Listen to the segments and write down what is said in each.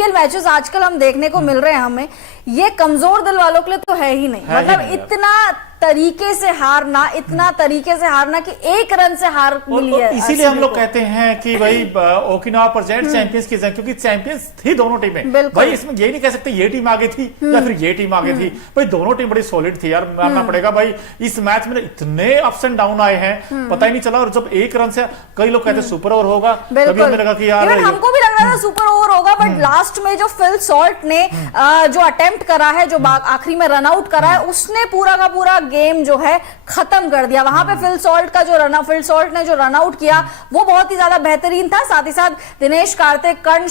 IPL matches आजकल हम देखने को मिल रहे हैं हमें, ये कमजोर दिल वालों के लिए तो है ही नहीं। मतलब इतना तरीके से हारना, इतना तरीके से हारना कि एक रन से हार मिली है। इसीलिए हम लोग कहते हैं कि भाई ओकिनावा प्रेजेंट चैंपियंस की जंग, क्योंकि चैंपियंस थी दोनों टीमें। भाई इसमें ये नहीं कह सकते ये टीम आगे थी या फिर ये टीम आगे थी, भाई दोनों टीम बड़ी सॉलिड थी यार, मानना पड़ेगा। भाई इस मैच में इतने अप्स एंड डाउन आए हैं, पता ही नहीं चला। और जब एक रन से, कई लोग कहते हैं सुपर ओवर होगा, कभी हमें लगा कि यार हमको भी लग रहा था सुपर ओवर होगा, बट लास्ट में जो फिल सॉल्ट ने जो अटेम्प्ट करा है, जो आखिरी में रन आउट करा है, उसने पूरा का पूरा गेम जो है खत्म कर दिया। वहां पे फिल सॉल्ट ने जो रन आउट किया वो बहुत ही ज्यादा बेहतरीन था। साथ ही साथ दिनेश कार्तिक, करण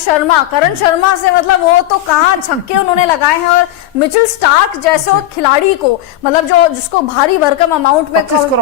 शर्मा से मतलब वो तो कहां छक्के उन्होंने लगाए हैं। और मिचेल स्टार्क जैसे खिलाड़ी को, मतलब जो जिसको भारी भरकम अमाउंट में,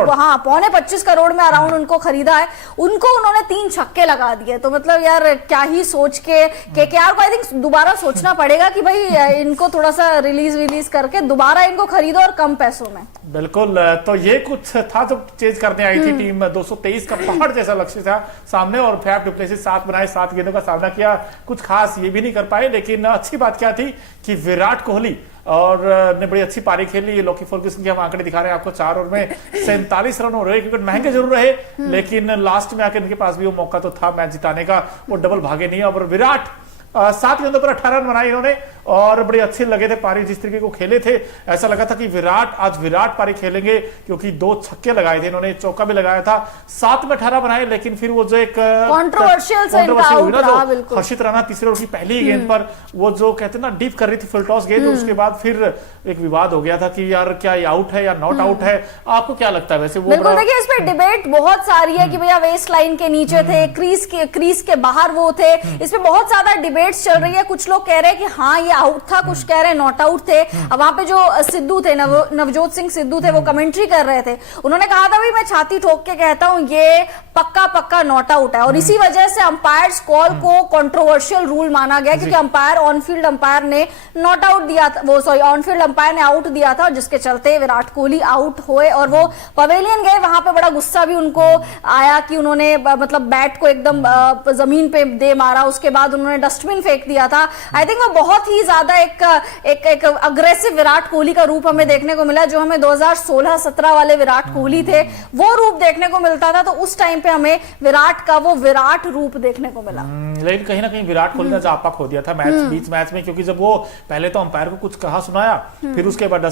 हाँ 25 करोड़ में अराउंड उनको खरीदा है, उनको उन्होंने 3 छक्के लगा दिए। तो मतलब यार क्या ही सोच के केकेआर को आई थिंक दोबारा सोचना पड़ेगा कि भाई इनको थोड़ा सा रिलीज करके दोबारा इनको खरीदो और कम पैसों में। बिल्कुल, तो ये कुछ था जब चेज करने आई थी टीम। 223 का पहाड़ जैसा लक्ष्य था सामने, और फैफ डु प्लेसिस 7 बनाए, 7 गेंदों का सामना किया, कुछ खास ये भी नहीं कर पाए। लेकिन अच्छी बात क्या थी कि विराट कोहली और ने बड़ी अच्छी पारी खेली। लॉकी फर्ग्यूसन के हम आंकड़े दिखा रहे हैं आपको, 4 ओवर में 47 रन हो रहे। क्रिकेट महंगे जरूर रहे, लेकिन लास्ट में आकर इनके पास भी वो मौका तो था मैच जिताने का, वो डबल भागे नहीं। और विराट 7 गेंदों पर 18 रन बनाए इन्होंने, और बड़े अच्छे लगे थे पारी, जिस तरीके को खेले थे ऐसा लगा था कि आज विराट पारी खेलेंगे, क्योंकि 2 छक्के लगाए थे इन्होंने, चौका भी लगाया था। 7 में 18 बनाए, लेकिन फिर वो जो एक कंट्रोवर्शियल हर्षित राणा तीसरे ओवर की पहली गेंद पर वो जो कहते हैं ना डीप कर रही थी फुल टॉस गेंद, उसके बाद फिर एक विवाद हो गया था कि यार क्या ये आउट है या नॉट आउट है। आपको क्या लगता है वैसे? वो बिल्कुल देखिए, इस पे डिबेट बहुत सारी है कि भैया वेस्ट लाइन के नीचे थे, क्रीज के बाहर वो थे। इस पे बहुत ज्यादा डिबेट्स चल रही है। कुछ लोग कह रहे हैं कि हाँ ये आउट था, कुछ कह रहे हैं नॉट आउट थे। अब वहां पे जो सिद्धू थे, नवजोत सिंह सिद्धू थे, वो कमेंट्री कर रहे थे। उन्होंने कहा था भाई मैं छाती ठोक के कहता हूं ये पक्का नॉट आउट है। और इसी वजह से अंपायर्स कॉल को कंट्रोवर्शियल रूल माना गया, क्योंकि अंपायर ऑनफील्ड अंपायर ने नॉट आउट दिया था, वो सॉरी ऑनफील्ड अंपायर ने आउट दिया था, जिसके चलते विराट कोहली आउट हुए। और वो पवेलियन गए, वहां पे बड़ा गुस्सा भी उनको आया कि उन्होंने मतलब बैट को एकदम जमीन पे दे मारा, उसके बाद उन्होंने डस्टबिन फेंक दिया था। आई थिंक वो बहुत ही ज्यादा एक अग्रेसिव विराट कोहली का रूप हमें देखने को मिला, जो हमें 2016-17 वाले विराट कोहली थे वो रूप देखने को मिलता था। तो उस टाइम पे हमें विराट का वो विराट रूप देखने को मिला। लेकिन कहीं ना कहीं विराट कोहली ने जापा खो दिया था बीच मैच में, क्योंकि जब वो पहले तो अंपायर को कुछ कहा सुनाया, फिर उसके बाद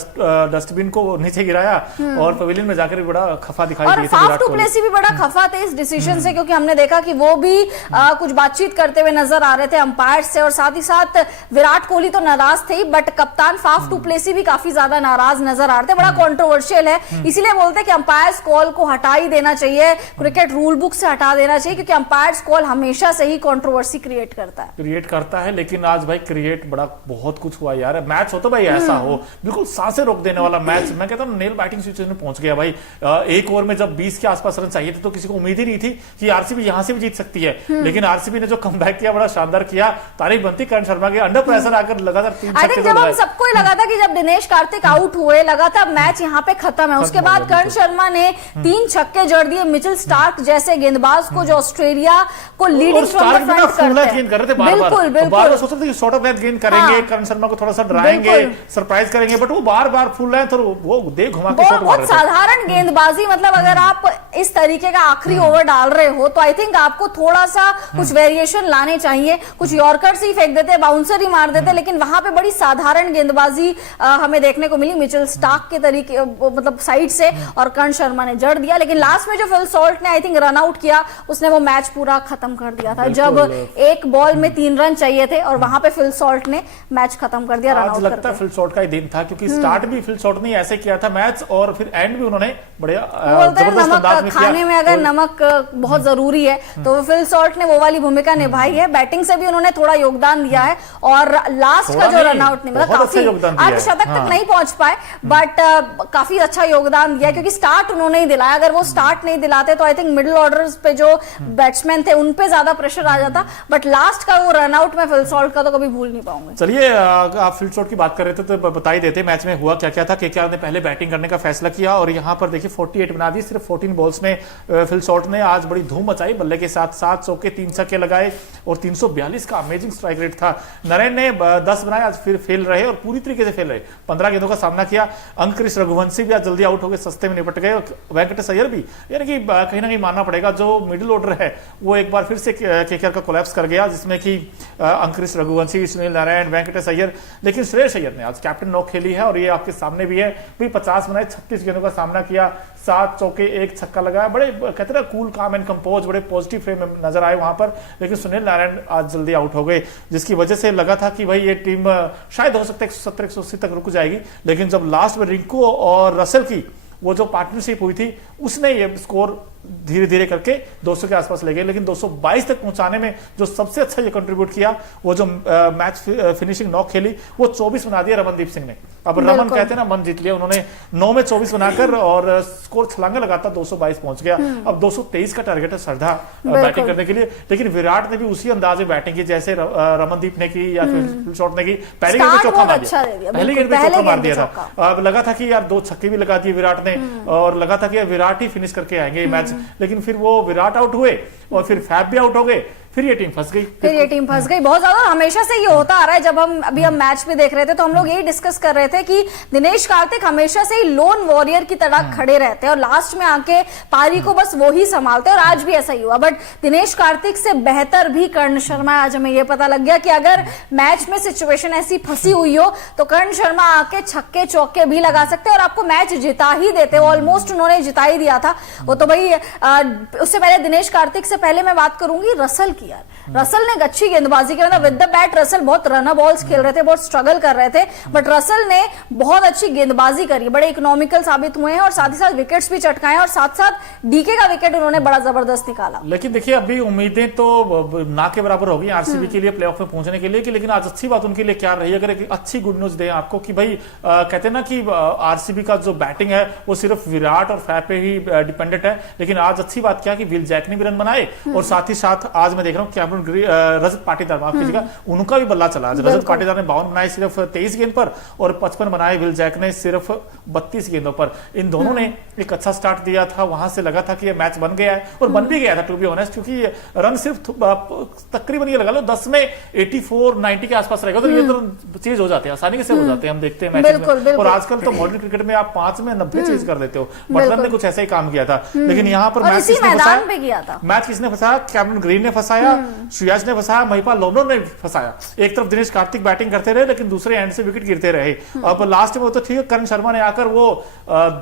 डस्टबिन को नीचे गिराया और पवेलियन में जाकर बड़ा खफा दिखाई दिया। और फाफ डु प्लेसिस भी बड़ा खफा थे इस डिसीजन से, क्योंकि हमने देखा कि वो भी कुछ बातचीत करते हुए नजर आ रहे थे अंपायर से। और साथ ही साथ विराट कोहली तो नाराज थे, बट कप्तान फाफ डु प्लेसिस भी काफी ज्यादा नाराज नजर आ रहे थे। बड़ा कंट्रोवर्शियल है, इसीलिए बोलते हैं कि अंपायर्स कॉल को हटा ही देना चाहिए, क्रिकेट रूल बुक से हटा देना चाहिए, क्योंकि अंपायर्स कॉल हमेशा से ही कंट्रोवर्सी क्रिएट करता है। लेकिन आज भाई क्रिएट बहुत कुछ हुआ यार। मैच हो तो भाई ऐसा हो, बिल्कुल सांसें रोक देने वाला मैच। मैं कहता हूं नेल बाइटिंग सिचुएशन में पहुंच गया भाई। एक ओवर में जब 20 के आसपास रन चाहिए थे, तो किसी को उम्मीद ही नहीं थी कि आरसीबी यहां से भी जीत सकती है। लेकिन आरसीबी ने जो कमबैक किया बड़ा शानदार किया, तारीफ बनती करण शर्मा के। अंडर प्रेशर आकर लगातार 3 छक्के जब हम सबको लगा था कि जब दिनेश कार्तिक आउट हुए, लगा था मैच यहाँ पे खत्म है। उसके बाद करण शर्मा ने 3 छक्के जड़ दिए मिचेल स्टार्क जैसे गेंदबाज को, जो ऑस्ट्रेलिया को लीडिंग फ्रॉम द फ्रंट करते हैं। बिल्कुल सोच रहे थे शॉर्ट ऑफ लेंथ गेंद करेंगे, करण शर्मा को थोड़ा सा डराएंगे, सरप्राइज करेंगे, बट वो बार फुल लेंथ और वो दे घुमा के शॉट मार रहे थे। साधारण गेंदबाजी, मतलब अगर आप इस तरीके का आखिरी ओवर डाल रहे हो तो आई थिंक आपको थोड़ा सा कुछ वेरिएशन लाने चाहिए। कुछ यॉर्कर्स ही फेंक देते, बाउंसर ही मार देते, लेकिन वहां पे बड़ी साधारण गेंदबाजी हमें देखने को मिली मिचेल स्टार्क के तरीके, मतलब साइड से, और करण शर्मा ने जड़ दिया। लेकिन लास्ट में जो फिल सॉल्ट ने आई थिंक रन आउट किया, उसने वो मैच पूरा खत्म कर दिया था। जब एक बॉल में 3 रन चाहिए थे और वहां पे फिल सॉल्ट ने मैच खत्म कर दिया रन आउट लगता है फिल सॉल्ट का ही दिन था, क्योंकि स्टार्ट भी फिल सॉल्ट ने ऐसे किया था मैच, और फिर एंड भी उन्होंने बड़े जबरदस्त अंदाज में किया। खाने में अगर नमक बहुत जरूरी है तो फिल सॉल्ट ने वो वाली भूमिका निभाई है। बैटिंग से भी उन्होंने थोड़ा योगदान दिया है, और लास्ट का जो रन आउट नहीं, मतलब काफी अर्धशतक तक नहीं पहुंच पाए, बट काफी अच्छा योगदान दिया, क्योंकि स्टार्ट उन्होंने ही दिलाया। अगर वो स्टार्ट नहीं दिलाते तो आई थिंक मिडिल ऑर्डर्स पे जो बैट्समैन थे उन पे ज्यादा प्रेशर आ जाता। बट लास्ट का वो रन आउट में फिल सॉल्ट का तो कभी भूल नहीं पाऊंगा। चलिए, आप फिल सॉल्ट की बात कर रहे थे तो बता ही देते मैच में हुआ क्या क्या था। केकेआर ने पहले बैटिंग करने का फैसला किया, और यहां पर देखिए 48 बना दी सिर्फ 14 बॉल्स में। फिल सॉल्ट ने आज बड़ी धूम मचाई, बल्ले के साथ 7 चौके 3 छक्के लगाए और 342 का अमेजिंग स्ट्राइक रेट था। नरेन ने 10 बनाए, आज फिर फेल रहे और पूरी तरीके से फेल रहे। 15 गेंदों का सामना किया। अंकुरिश रघुवंशी भी आज जल्दी आउट हो गए, सस्ते में निपट गए। और वेंकटेश अय्यर भी, यानी कि कहीं ना कहीं मानना पड़ेगा जो मिडिल ऑर्डर है वो एक बार फिर से केकेआर का कोलैप्स कर गया, जिसमें कि अंकुरिश रघुवंशी, सुनील नारायण, वेंकटेश अय्यर। लेकिन श्रेयस अय्यर ने आज कैप्टन नॉक खेली है और ये आपके सामने भी है। भाई 50 बनाए, 36 गेंदों का सामना किया, 7 चौके 1 छक्का लगाया। बड़े कहते हैं कूल काम एंड कंपोज, बड़े पॉजिटिव फ्रेम में नजर आए वहां पर। लेकिन सुनील नारायण आज जल्दी आउट हो गए, जिसकी वजह से लगा था कि भाई ये टीम शायद हो सकता है 170-180 तक रुक जाएगी। लेकिन जब लास्ट में रिंकू और रसल की वो जो पार्टनरशिप हुई थी, उसने ये स्कोर धीरे धीरे करके 200 के आसपास ले गए। लेकिन 222 तक पहुंचाने में जो सबसे अच्छा ये कंट्रीब्यूट किया, वो जो मैच फिनिशिंग नॉक खेली, वो 24 बना दिया रमनदीप सिंह ने। अब रमन कहते हैं ना, मन जीत लिया उन्होंने। 9 में 24 बनाकर और स्कोर छलांगे लगाता 222 पहुंच गया। अब 223 का टारगेट है श्रद्धा बैटिंग करने के लिए। लेकिन विराट ने भी उसी अंदाज में बैटिंग की जैसे रमनदीप ने की या फिर शॉट ने की। पहली गेंद में चौका मार दिया, पहली गेंद में चौका मार दिया था। अब लगा था कि यार 2 छक्के भी लगा दिए विराट ने और लगा था कि विराट ही फिनिश करके आएंगे मैच। लेकिन फिर वो विराट आउट हुए और फिर फैब भी आउट हो गए, फिर ये टीम फंस गई। बहुत ज्यादा हमेशा से ये होता आ रहा है। जब हम मैच भी देख रहे थे तो हम लोग यही डिस्कस कर रहे थे कि दिनेश कार्तिक हमेशा से ही लोन वॉरियर की तरह खड़े रहते हैं और लास्ट में आके पारी को बस वो ही संभालते हैं और आज भी ऐसा ही हुआ। बट दिनेश कार्तिक से बेहतर भी कर्ण शर्मा, आज हमें ये पता लग गया कि अगर मैच में सिचुएशन ऐसी फंसी हुई हो तो कर्ण शर्मा आके छक्के चौके भी लगा सकते हैं और आपको मैच जिता ही देते। ऑलमोस्ट उन्होंने जिता ही दिया था वो तो भाई। उससे पहले दिनेश कार्तिक से पहले मैं बात करूंगी रसल की। रसल ने अच्छी गेंदबाजी की, मतलब विद द बैट रसल बहुत रनर बॉल्स खेल रहे थे, बहुत स्ट्रगल कर रहे थे, बट रसल ने बहुत अच्छी गेंदबाजी करी, बड़े इकोनॉमिकल साबित हुए हैं और साथ ही साथ विकेट्स भी चटकाए और साथ साथ डीके का विकेट उन्होंने बड़ा जबरदस्त निकाला। लेकिन देखिए अभी उम्मीदें तो ना के बराबर हो गई आरसीबी के लिए प्लेऑफ में पहुंचने के लिए कि, लेकिन आज अच्छी बात उनके लिए क्या रही, अगर एक अच्छी गुड न्यूज दे आपको कि भाई कहते हैं ना कि आरसीबी का जो बैटिंग है वो सिर्फ विराट और फैब पे ही डिपेंडेंट है। लेकिन आज अच्छी बात क्या कि विल जैक ने भी रन बनाए और साथ ही साथ आज मैं देख रहा हूँ कैप्टन रजत पाटीदार, माफ कीजिएगा, उनका भी बल्ला चला। रजत पाटीदार ने 52 बनाए सिर्फ 23 गेंद पर और 55 बनाए विल जैक ने सिर्फ 32 गेंदों पर। इन दोनों ने एक अच्छा स्टार्ट दिया था, वहां से लगा था कि ये मैच बन गया है और बन भी गया था टू बी ऑनेस्ट, क्योंकि रन सिर्फ तकरीबन ये लगा लो 10 में 84-90 के आसपास रहेगा तो ये तो चेज हो जाते हैं, आसानी से हो जाते हैं, हम देखते हैं मैच में। और आजकल तो मॉडर्न क्रिकेट में आप 5 में 90 चेज कर देते हो। मतलब ने कुछ ऐसा ही काम किया था। लेकिन यहाँ पर मैच किसने फंसाया? कैमरन ग्रीन ने फंसाया, श्रेयस ने फंसाया, महिपाल लोमरो ने फंसाया। एक तरफ दिनेश कार्तिक बैटिंग करते रहे लेकिन दूसरे एंड से विकेट गिरते रहे। अब लास्ट में वो तो ठीक है, कर्ण शर्मा ने आकर वो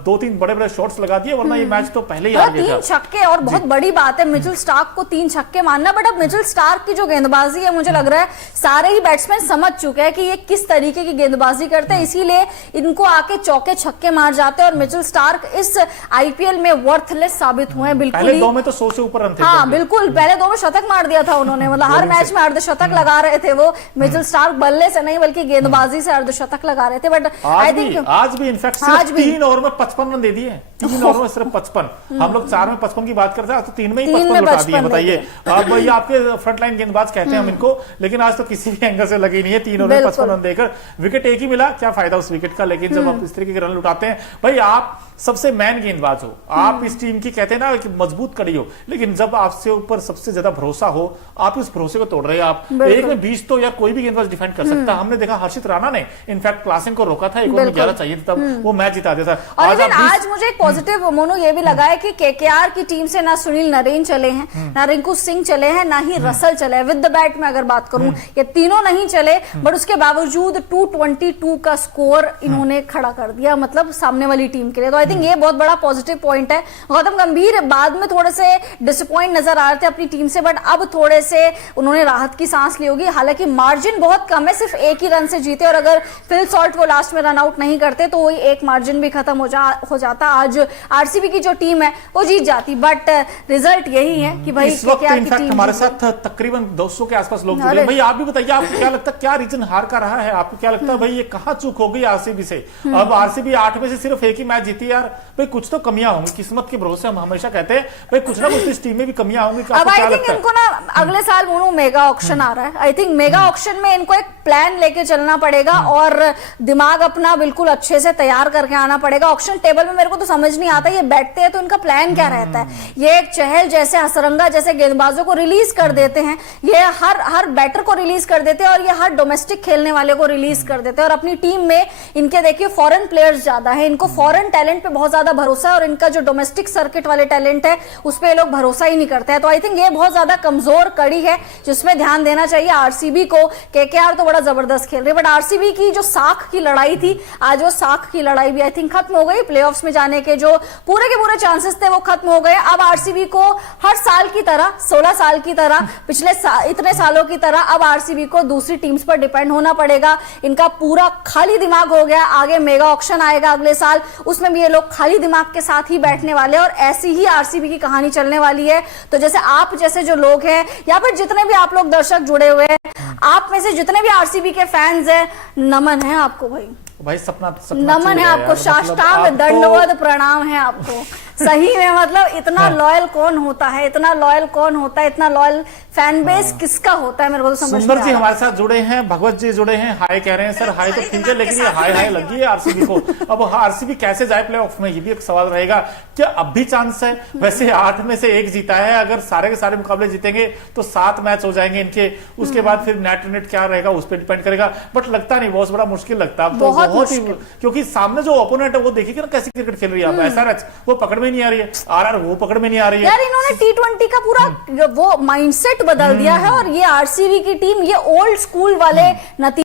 2-3 बड़े-बड़े शॉट्स लगा दिए, वरना ये मैच तो पहले ही आ गया था। 3 छक्के और बहुत बड़ी बात है मिचेल स्टार्क को 3 छक्के मारना। बट अब मिचेल स्टार्क की जो गेंदबाजी है, मुझे लग रहा है सारे ही बैट्समैन समझ चुके हैं कि ये किस तरीके की गेंदबाजी करते हैं, इसीलिए इनको आके चौके छक्के मार जाते हैं और मिचेल स्टार्क इस आईपीएल में वर्थलेस साबित हुए हैं। बिल्कुल पहले 2 में तो 100 से ऊपर रन थे। हाँ बिल्कुल, पहले 2 में शतक मार दिया था उन्होंने, मतलब हर मैच में अर्धशतक लगा रहे थे वो। मिचेल स्टार्क बल्ले से नहीं बल्कि गेंदबाजी से अर्धशतक लगा रहे थे। बट आई थिंक आज भी इनफैक्ट सिर्फ 3 ओवर में 55 रन दे दिए, 3 ओवर में सिर्फ 55। हम लोग 4 में 55 की बात करते हैं, आज तो 3 में ही 55 लौटा दिए। बताइए अब ये आपके फ्रंटलाइन गेंदबाज कहते हैं हम इनको, लेकिन आज तो किसी भी एंगल से लगी नहीं है। 3 ओवर में 55 रन देकर विकेट एक ही मिला, क्या फायदा उस विकेट का। लेकिन जब आप इस तरीके के रन लुटाते हैं, भाई आप सबसे मैन गेंदबाज हो, आप इस टीम की कहते हैं ना कि मजबूत कड़ी हो, लेकिन जब आपसे ऊपर सबसे ज्यादा भरोसा हो, आप इस भरोसे को तोड़ रहे हैं। आप एक में 20 तो या कोई भी गेंदबाज डिफेंड कर सकता है। हमने देखा हर्षित राणा ने इनफैक्ट क्लासन को रोका था, 1 ओवर में 11 चाहिए था, तब वो मैच जिता देता। आज मुझे एक पॉजिटिव मोनो ये भी लगा है कि केकेआर की टीम से ना सुनील नरेन चले हैं, ना रिंकू सिंह चले हैं, ना ही रसल चले हैं। विद द बैट में अगर बात करूं, ये तीनों नहीं चले, बट उसके बावजूद 222 का स्कोर इन्होंने खड़ा कर दिया, मतलब सामने वाली टीम के लिए। तो आई थिंक ये बहुत बड़ा पॉजिटिव पॉइंट है। गौतम गंभीर बाद में थोड़े से डिसअपॉइंट नजर आ रहे थे अपनी टीम से, बट अब थोड़े से उन्होंने राहत की सांस ली होगी। हालांकि मार्जिन बहुत कम है, सिर्फ 1 ही रन से जीते और अगर फिल सॉल्ट वो लास्ट में रन आउट नहीं करते तो वही एक मार्जिन भी खत्म हो जाता। आज आरसीबी की जो टीम है वो जीत जाती, बट रिजल्ट यही है कि भाई इस वक्त इनफैक्ट हमारे साथ तकरीबन 200 के आसपास लोग जुड़े। भाई आप भी बताइए, आपको क्या लगता है क्या रीजन हार का रहा है? आपको क्या लगता है भाई ये कहां चूक हो गई आरसीबी से? अब आरसीबी 8 में से सिर्फ 1 ही मैच जीती है यार भाई कुछ तो कमियां होंगी, किस्मत के भरोसे हम हमेशा कहते हैं भाई कुछ ना कुछ इस टीम में भी कमियां होंगी। अब आई थिंक इनको ना अगले साल मोनू मेगा ऑक्शन आ रहा है, आई थिंक मेगा ऑक्शन में इनको एक प्लान लेके चलना पड़ेगा और दिमाग अपना बिल्कुल अच्छे से तैयार करके आना पड़ेगा। ऑक्शन टेबल में मेरे को तो समझ नहीं आता, ये बैठते हैं तो इनका प्लान क्या रहता है। ये एक चहल जैसे हसरंगा जैसे गेंदबाजों को रिलीज कर देते हैं, ये हर बैटर को रिलीज कर देते हैं और ये हर डोमेस्टिक खेलने वाले को रिलीज कर देते हैं। और अपनी टीम में इनके देखिए फॉरेन प्लेयर्स ज्यादा है, इनको फॉरेन टैलेंट पे बहुत ज्यादा भरोसा है और इनका जो डोमेस्टिक सर्किट वाले टैलेंट है उस पर ये लोग भरोसा ही नहीं करते हैं। तो आई थिंक ये बहुत ज्यादा कमजोर कड़ी है जिसमें ध्यान देना चाहिए आरसीबी को। केकेआर तो बड़ा जबरदस्त खेल रही है, बट आरसीबी की जो साख की लड़ाई थी, आज वो साख की लड़ाई भी आई थिंक खत्म हो गई। प्लेऑफ्स में जाने के जो पूरे के पूरे चांसेस थे वो खत्म हो गए। अब आरसीबी को हर साल की तरह 16 साल की तरह पिछले इतने सालों की तरह अब आरसीबी को दूसरी टीम्स पर डिपेंड होना पड़ेगा। इनका पूरा खाली दिमाग हो गया। आगे मेगा ऑक्शन आएगा अगले साल, उसमें भी ये लोग खाली दिमाग के साथ ही बैठने वाले हैं और ऐसी ही आरसीबी की कहानी चलने वाली है। तो जैसे आप जैसे जो लोग हैं या फिर जितने भी आप लोग दर्शक जुड़े हुए हैं, आप में से जितने भी आरसीबी के फैंस हैं, नमन है आपको भाई सपना नमन है आपको, साष्टांग दंडवत प्रणाम है आपको। सही में मतलब इतना लॉयल कौन होता है, इतना लॉयल कौन होता है, इतना लॉयल फैन बेस किसका होता है, मेरे को तो समझ सुंदर जी हमारे साथ जुड़े हैं, भगवत जी जुड़े हैं, हाय कह रहे हैं। सर हाय तो ठीक है लेकिन ये हाय लगी है आरसीबी को। अब आरसीबी कैसे जाए प्लेऑफ में, ये भी एक सवाल रहेगा। क्या अब भी चांस है? वैसे 8 में से 1 जीता है, अगर सारे के सारे मुकाबले जीतेंगे तो 7 मैच हो जाएंगे इनके। उसके बाद फिर नेट क्या रहेगा उस पर डिपेंड करेगा, बट लगता नहीं, बहुत बड़ा मुश्किल लगता है। तो बहुत ही, क्योंकि सामने जो ओपोनेंट है वो देखिए ना कैसी क्रिकेट खेल रही है। एसआरएच वो पकड़ में नहीं आ रही है, आरआर वो पकड़ में नहीं आ रही है। यार इन्होंने टी20 का पूरा वो माइंडसेट बदल दिया है और ये आरसीबी की टीम ये ओल्ड स्कूल वाले नतीजे